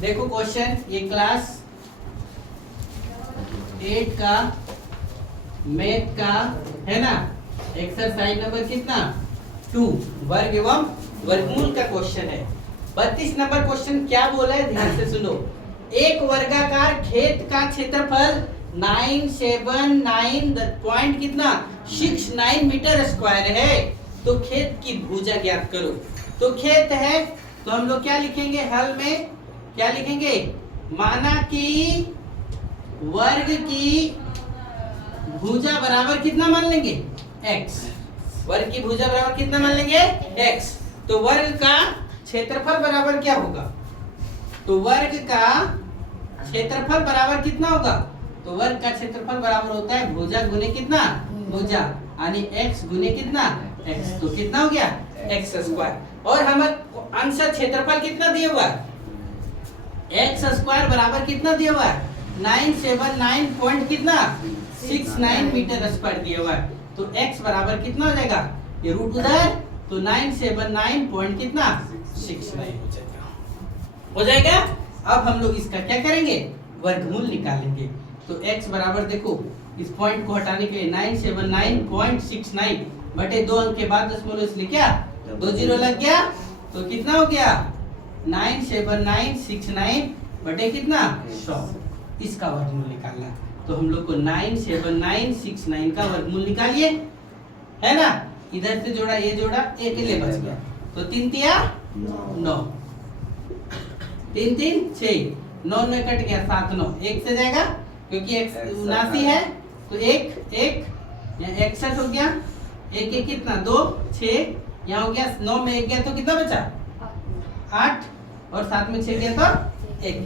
देखो क्वेश्चन, ये क्लास 8 का मैथ का है ना, एक्सरसाइज नंबर कितना 2 वर्ग एवं वर्गमूल का क्वेश्चन है। 32 नंबर क्वेश्चन क्या बोला है, ध्यान से सुनो। एक वर्गाकार खेत का क्षेत्रफल 979 पॉइंट कितना 69 मीटर स्क्वायर है। तो खेत की भुजा ज्ञात करो। तो खेत है तो हम लोग क्या लिखेंगे, हल में क्या लिखेंगे, माना कि वर्ग की भुजा बराबर कितना मान लेंगे x। वर्ग की भुजा बराबर कितना मान लेंगे x। तो वर्ग का क्षेत्रफल बराबर क्या होगा, तो वर्ग का क्षेत्रफल बराबर कितना होगा, तो वर्ग का क्षेत्रफल बराबर होता है भुजा गुने कितना भुजा, यानी x गुने कितना x। तो कितना हो गया x स्क्वायर। और हम आंसर क्षेत्रफल कितना दिया हुआ है, x स्क्वायर बराबर कितना दिया हुआ है 979 पॉइंट कितना 69 मीटर स्क्वायर दिया हुआ है। तो x बराबर कितना हो जाएगा, ये रूट उधर, तो 979 पॉइंट कितना 69 हो जाएगा। अब हम लोग इसका क्या करेंगे, वर्गमूल निकालेंगे। तो x बराबर देखो, इस पॉइंट को हटाने के लिए 979.69 बटे 2 अंक के बाद दशमलव इसलिए क्या 2 जीरो लग गया, तो कितना हो गया 97969 बटे कितना 100। इसका वर्गमूल निकालना, तो हम लोग को 97969 का वर्गमूल निकालिए, है ना। इधर से जोड़ा, ये जोड़ा, एक लिए बच गया, तो 3 तिया 9, 3 3 6, 9 में कट गया 7 9, 1 से जाएगा क्योंकि x 79 है, तो 1 1 यहाँ 61 हो गया, 1 1 कितना 2 6, यहाँ हो गया 9 में 1 गया तो कितना बचा 8, और 7 में 6 गया तो 1।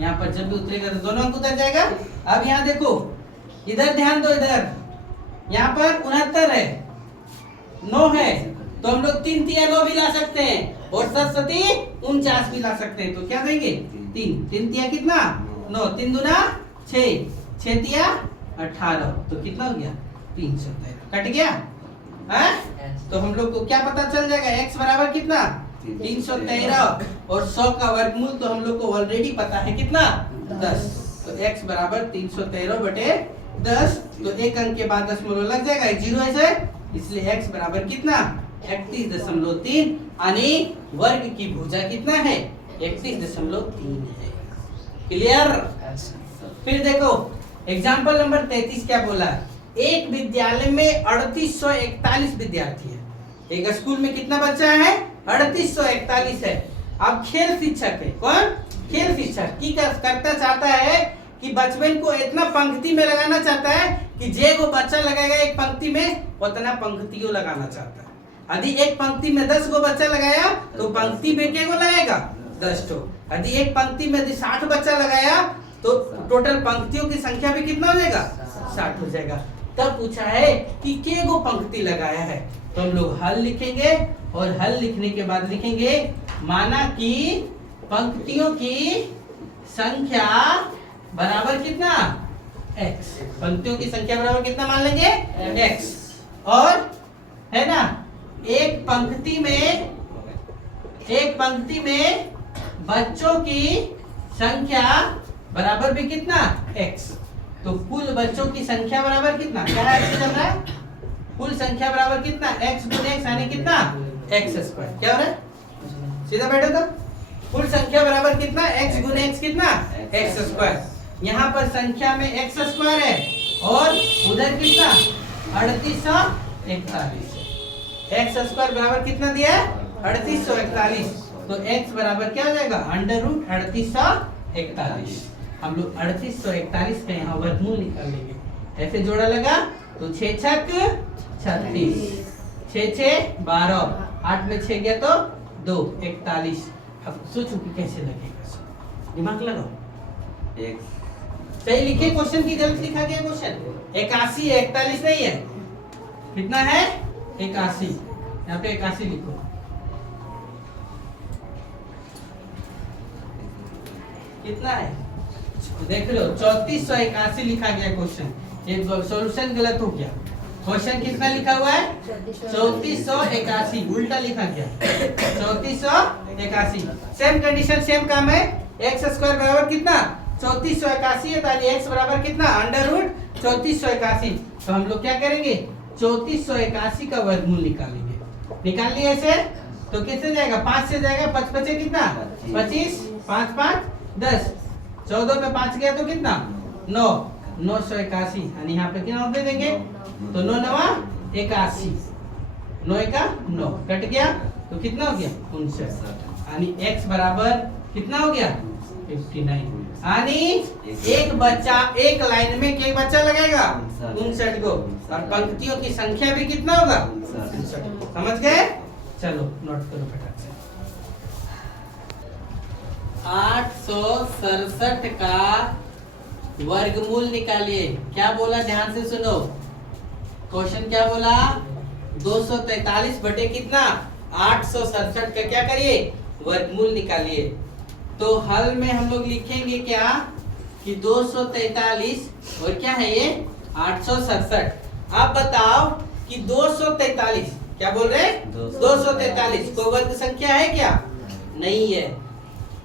यहाँ पर जब भी उतरेगा तो दोनों अंक उतर जाएगा। अब यहाँ देखो, इधर ध्यान दो, इधर यहाँ पर 69 है, 9 है, तो हम लोग 3 तिया 9 भी ला सकते हैं, और 7 49 भी ला सकते हैं। तो क्या देंगे 3 3 तिया कितना 9, 3 दूना 6, 6 तिया 18, तो कितना हो गया 313 कट गया है। तो हम लोग को क्या पता चल जाएगा, x बराबर कितना 313, और 100 का वर्गमूल तो हम लोग को ऑलरेडी पता है कितना 10। तो x बराबर 313 बटे 10, तो एक अंक के बाद दशमलव लग जाएगा, एक जीरो ऐसे, इसलिए x बराबर कितना 31.3, यानी वर्ग की भुजा कितना है 31.3 है। क्लियर। फिर देखो एग्जाम्पल नंबर 33 क्या बोला, एक विद्यालय में 3841 विद्यार्थी है। एक स्कूल में कितना बच्चा है 3841 है। अब खेल शिक्षक है, कौन खेल शिक्षक की करता चाहता है कि बचपन को इतना पंक्ति में लगाना चाहता है कि जे वो बच्चा लगाएगा एक पंक्ति में उतना पंक्तियों लगाना चाहता है। यदि एक पंक्ति में 10 गो बच्चा लगाया तो पंक्ति में क्या गो लगाएगा 10 ठो। यदि एक पंक्ति में 60 बच्चा लगाया तो टोटल पंक्तियों की संख्या भी कितना हो जाएगा 60 हो जाएगा। तब पूछा है कि के गो पंक्ति लगाया है, तो हम लोग हल लिखेंगे, और हल लिखने के बाद लिखेंगे माना कि पंक्तियों की संख्या बराबर कितना x। पंक्तियों की संख्या बराबर कितना मान लेंगे x, और है ना एक पंक्ति में बच्चों की संख्या बराबर भी कितना x। तो कुल बच्चों की संख्या बराबर कितना क्या है चल रहा है, कुल संख्या बराबर कितना x गुने x, यानी कितना x स्क्वायर। क्या हो रहा है सीधा बैठो, तो कुल संख्या बराबर कितना x गुने x कितना x स्क्वायर। यहाँ पर संख्या में x स्क्वायर है और उधर कितना 3841 है। x स्क्वायर बराबर कितना दिया है 3841, तो x बराबर क्या हो जाएगा अंडर रूट 3841। हम लोग 3841 का यहाँ वर्गमूल निकाल लेंगे। ऐसे जोड़ा लगा तो 6 छक 36, 6 6 12, 8 में 6 गया तो 2 41। अब सोचो कि कैसे लगेगा, दिमाग लगाओ। सही लिखे क्वेश्चन की गलत लिखा गया क्वेश्चन 81 है 41 नहीं है। कितना है 81, यहाँ पे 81 लिखो। कितना है देख लो 3481 लिखा गया क्वेश्चन, ये सॉल्यूशन गलत हो गया। क्वेश्चन कितना लिखा हुआ है 3481, उल्टा लिखा गया 3481। सेम कंडीशन सेम काम है, एक्स स्क्वायर बराबर कितना 3481 है, ताकि एक्स बराबर कितना अंडर रूट 3481। तो हम लोग क्या करेंगे 3481 का वर्गमूल निकालेंगे। निकाल लिया ऐसे तो किससे जाएगा 5 से जाएगा, 5 बचे कितना 25, 5 5 10, 14 में 5 गया तो कितना 9, 981 यानी यहाँ पे कितना दे देंगे तो 9 नवा 81, 9 का 9 कट गया तो कितना हो गया 59 यानी x बराबर कितना हो गया 59। यानी एक बच्चा एक लाइन में एक बच्चा लगाएगा 59 को और पंक्तियों की संख्या भी कितना होगा 59। समझ गए? चलो नोट करो फटाक से। 867 का वर्गमूल निकालिए। क्या बोला ध्यान से सुनो, क्वेश्चन क्या बोला 243 बटे कितना 867 का क्या करिए वर्गमूल निकालिए। तो हल में हम लोग लिखेंगे क्या कि 243 और क्या है ये 867। आप बताओ कि 243 क्या बोल रहे हैं 243 को वर्ग संख्या है क्या नहीं है,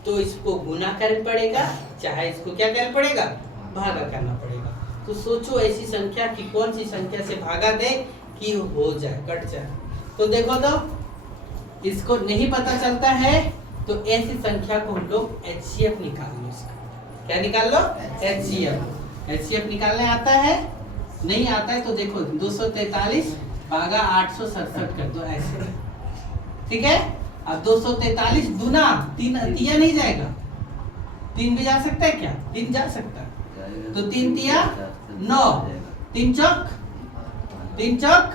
तो इसको गुना करना पड़ेगा, चाहे इसको क्या करना पड़ेगा भागा करना पड़ेगा। तो सोचो ऐसी संख्या की कौन सी संख्या से भागा दे कि हो जाए कट जाए। तो देखो तो इसको नहीं पता चलता है तो ऐसी संख्या को हम लोग HCF निकाल लो। इसका क्या निकाल लो HCF। HCF निकालने आता है नहीं आता है तो देखो 243 भागा 867 कर दो ऐसे, ठीक है। अब 243 दुना 3 तिया नहीं जाएगा, 3 भी जा सकता है क्या 3 जा सकता है तो 3 तिया 9, 3 चौक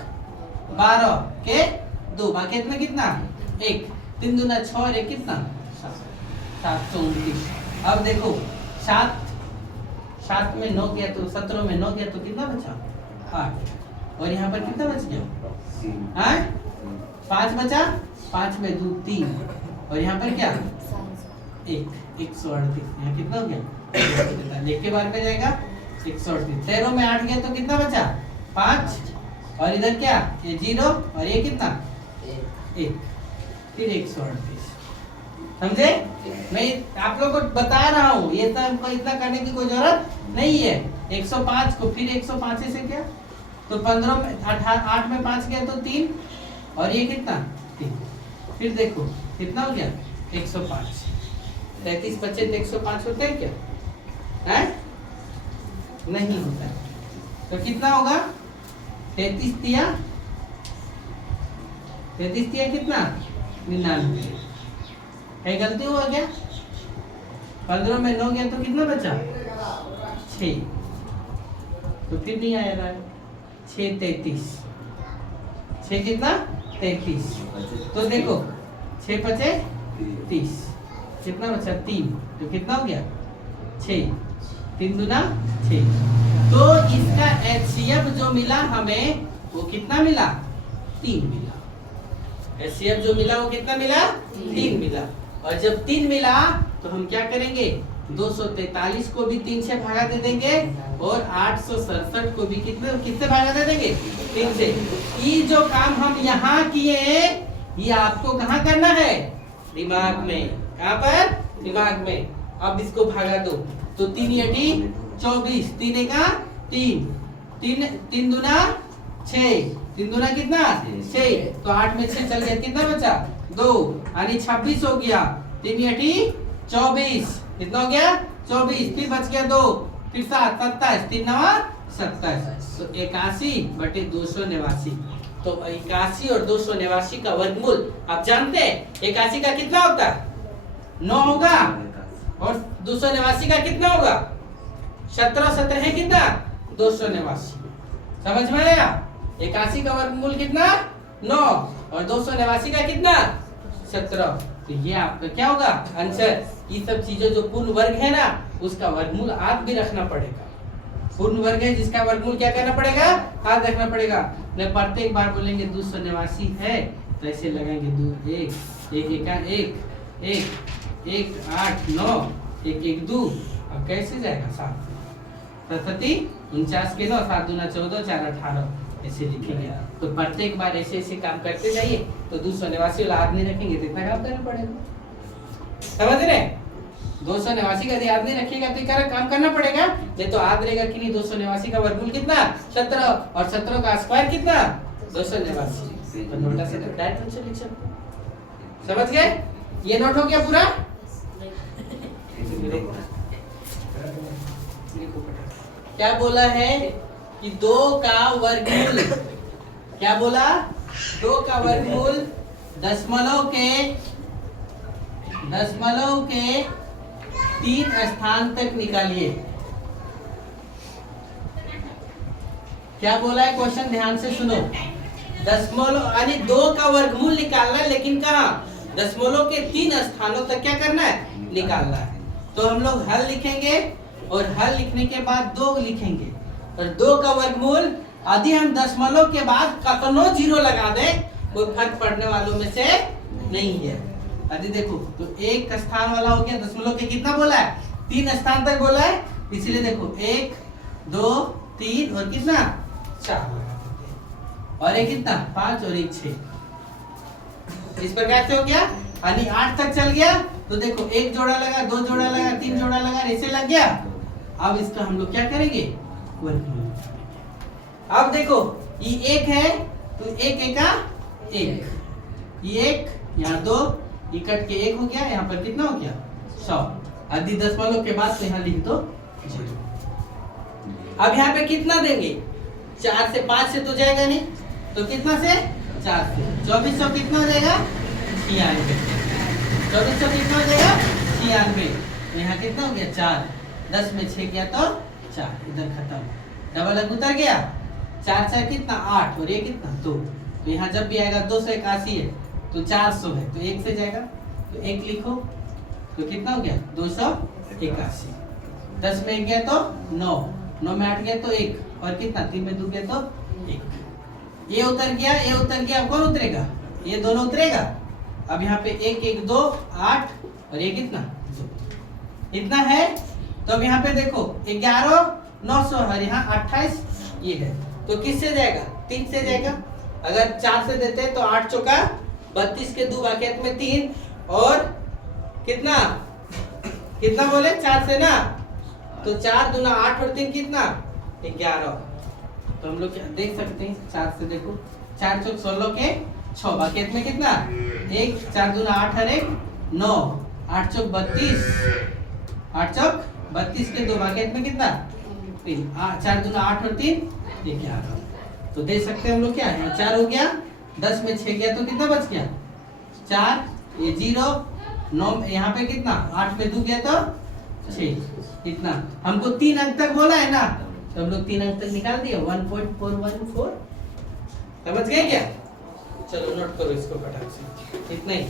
12 के 2 बाकी में कितना 1, 3 दूना 6 और 1 कितना 7, 729। अब देखो 7 में 9 गया तो 17 में 9 गया तो कितना बचा 8 और यहाँ पर कितना बच गया 5 बचा, 5 में 2 3 और यहाँ पर क्या 138। यहाँ कितना हो गया लिख के बार में जाएगा 138। 13 में 8 गया तो कितना बचा 5 और इधर क्या ये 0 और ये कितना 1 फिर 138। समझे? मैं आप लोगों को बता रहा हूँ, ये तो हमको इतना करने की कोई जरूरत नहीं है। 105 को फिर 105 से क्या तो 15 में 8 में 5 गया तो 3 और ये कितना 3। फिर देखो कितना हो गया 105। 33 बचे 105 होते हैं क्या है नहीं होता है। तो कितना होगा 33 तिया कितना 99 है, गलती हुआ क्या 15 में 9 गया तो कितना बचा 6 तो फिर नहीं आया रहा 6 33 6 कितना 33 तो देखो 6 बचे 30 कितना बचा 3 तो कितना हो गया 6 3 दूना 6। तो इसका HCF जो मिला हमें वो कितना मिला 3 मिला। HCF जो मिला वो कितना मिला 3 मिला। और जब 3 मिला तो हम क्या करेंगे 243 को भी 3 से भागा दे देंगे और 867 को भी किससे भागा दे देंगे 3 से। ये जो काम हम यहाँ किए ये आपको कहाँ करना है दिमाग में, कहाँ पर दिमाग में। अब इसको भागा दो तो 3 × 24 3 एका 3 3 दूना 6 3 दूना कितना 6 तो 8 में 6 चल गया कितना बचा 2 यानी 26 हो गया। 3 × 24 कितना हो गया 24 फिर बच गया 2 फिर 7 27 3 9 27 तो 81/289। तो 81 और 289 का वर्गमूल आप जानते हैं 81 का कितना होता है 9 होगा और 289 का कितना होगा 17 है कितना 289। समझ में आया 81 का वर्गमूल कितना 9 और 289 का कितना 17। तो ये आपका क्या होगा आंसर। ये सब चीजें जो पूर्ण वर्ग है ना उसका वर्गमूल आप भी रखना पड़ेगा। पूर्ण वर्ग है जिसका वर्गमूल क्या करना पड़ेगा हाथ रखना पड़ेगा। न प्रत्येक बार बोलेंगे 289 है तो ऐसे लगाएंगे 2 1 1 1 1 1 8 9 1 1 2। अब कैसे जाएगा 7 37 49 के 9 7 दूना 14 4 18 ऐसे लिखेंगे। तो प्रत्येक बार ऐसे ऐसे काम करते जाइए तो 289 वाला हाथ नहीं रखेंगे तो इतना काम करना पड़ेगा। समझ रहे 289 का याद नहीं रखिएगा तो क्या काम करना पड़ेगा, ये तो याद रहेगा कि नहीं 289 का वर्गमूल कितना 17 और 17 का स्क्वायर कितना 289। तो नोटा से डायरेक्ट आंसर लिख सकते, समझ गए? ये नोट हो गया पूरा। क्या बोला है कि 2 का वर्गमूल, क्या बोला 2 का वर्गमूल दशमलव के 3 स्थान तक निकालिए। क्या बोला है क्वेश्चन, ध्यान से सुनो। दशमलव यानी 2 का वर्गमूल निकालना है, लेकिन कहाँ दशमलव के 3 स्थानों तक क्या करना है, निकालना है। तो हम लोग हल लिखेंगे और हल लिखने के बाद 2 लिखेंगे, और 2 का वर्गमूल यदि हम दशमलव के बाद कतनो जीरो लगा दे कोई फर्क पड़ने वालों में से नहीं है। यदि देखो तो 1 स्थान वाला हो गया, दशमलव के कितना बोला है 3 स्थान तक बोला है, इसलिए देखो 1 2 3 और कितना 4 लगा देते हैं, और एक कितना 5 और एक 6। इस प्रकार से हो गया, यानी 8 तक चल गया। तो देखो 1 जोड़ा लगा, 2 जोड़ा लगा, 3 जोड़ा लगा, ऐसे लग गया। अब इसका हम लोग क्या करेंगे, वर्गमूल। अब देखो ये 1 है तो 1 एका 1, ये 1 यहाँ 2, ये कट के 1 हो गया, यहाँ पर कितना हो गया 100। यदि दशमलव के बाद तो यहाँ लिख दो 0। अब यहाँ पे कितना देंगे, 4 से 5 से तो जाएगा नहीं, तो कितना से 4 से 2400 कितना देगा 96। 2400 कितना हो जाएगा 96। यहाँ कितना हो गया 4, 10 में 6 गया तो 4, इधर खत्म, डबल अंक उतर गया। 4 से कितना 8 और ये कितना 2, तो यहाँ जब भी आएगा 281 है तो 400 है तो 1 से जाएगा, तो 1 लिखो तो कितना हो गया 281। 10 में 1 गया तो 9, 9 में 8 गया तो 1, और कितना 3 में 2 गया तो 1। ये उतर गया, ये उतर गया, कौन उतरेगा, ये दोनों उतरेगा। अब यहाँ पे 1 1 2 8 और ये कितना 2, इतना है। तो अब यहाँ पे देखो 11 900 और यहाँ 28 ये है, तो किससे जाएगा 3 से जाएगा। अगर 4 से देते हैं तो 8 चौका 32 के 2 बाकियत में 3, और कितना कितना बोले 4 से ना, तो 4 दूना 8 और 3 कितना 11। तो हम लोग देख सकते हैं 4 से देखो 4 चौक 16 के 6 बाकियत में कितना 1, 4 दूना 8 और 1 9, 8 चौक 32, 8 चौक 32 के 2 बाकियत में कितना 3, 4 दूना 8 और 3 11। तो देख सकते हैं हम लोग क्या है 4 हो गया, 10 में 6 गया तो कितना बच गया 4, ये 0, 9 यहाँ पे कितना 8 में 2 गया तो 6, इतना। हमको 3 अंक तक बोला है ना, तो हम लोग 3 अंक तक निकाल दिए 1.414। समझ गए क्या? चलो नोट करो इसको फटाक से, इतना ही।